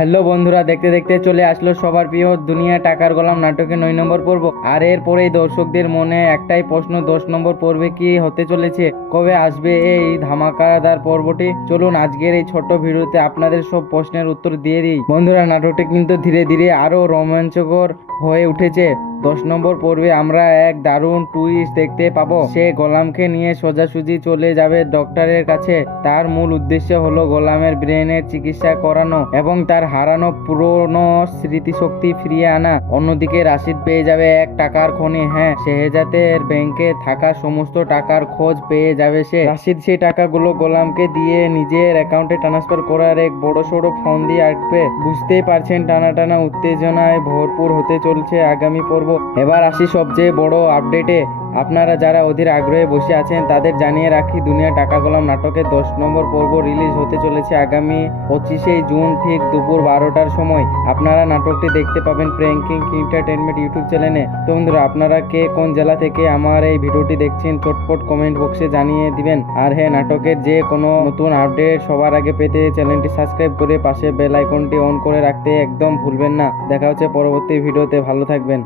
Hello বন্ধুরা, দেখতে দেখতে চলে আসলো সবার প্রিয় দুনিয়া টাকার গোলাম নাটকের 9 নম্বর পর্ব। আর এরপরেই দর্শকদের মনে একটাই প্রশ্ন, 10 নম্বর পর্বে কি হতে চলেছে, কবে আসবে এই ধামাকাদার পর্বটি। চলুন আজকের এই ছোট্ট ভিডিওতে আপনাদের সব প্রশ্নের উত্তর দিয়ে দিই। বন্ধুরা, নাটকটি কিন্তু ধীরে ধীরে আরো রোমাঞ্চকর হয়ে উঠেছে। 10 নম্বর পর্বে আমরা এক দারুণ টুইস্ট দেখতে পাবো। সে গোলামকে নিয়ে সোজাসুজি চলে যাবে ডক্টরের কাছে। তার মূল উদ্দেশ্য হলো গোলামের ব্রেনের চিকিৎসা করানো এবং তার হারানো পুরনো স্মৃতিশক্তি ফিরিয়ে আনা। অন্যদিকে রাশিদ পেয়ে যাবে এক টাকার খনি। হ্যাঁ, শেহজাদের ব্যাংকে থাকা সমস্ত টাকার খোঁজ পেয়ে যাবে সে। রাশিদ সেই টাকাগুলো গোলামকে দিয়ে নিজের অ্যাকাউন্টে ট্রান্সফার করার এক বড়সড় ফন্দি আঁটবে। বুঝতেই পারছেন, টানা টানা উত্তেজনায় ভরপুর হতে চলছে আগামী পর্ব। এবার আসি সবচেয়ে বড় আপডেটে। আপনারা যারা অধীর আগ্রহে বসে আছেন তাদের জানিয়ে রাখি, দুনিয়া টাকা গোলাম নাটকের 10 নম্বর পর্ব রিলিজ হতে চলেছে আগামী 25শে জুন ঠিক দুপুর 12টার সময়। আপনারা নাটকটি দেখতে পাবেন প্র্যাঙ্কিং এন্টারটেনমেন্ট ইউটিউব চ্যানেলে। তো বন্ধুরা, আপনারা কে কোন জেলা থেকে আমার এই ভিডিওটি দেখছেন চটপট কমেন্ট বক্সে জানিয়ে দিবেন। আর হ্যাঁ, নাটকের যে কোনো নতুন আপডেট সবার আগে পেতে চ্যানেলটি সাবস্ক্রাইব করে পাশে বেল আইকনটি অন করে রাখতে একদম ভুলবেন না। দেখা হচ্ছে পরবর্তী ভিডিওতে, ভালো থাকবেন।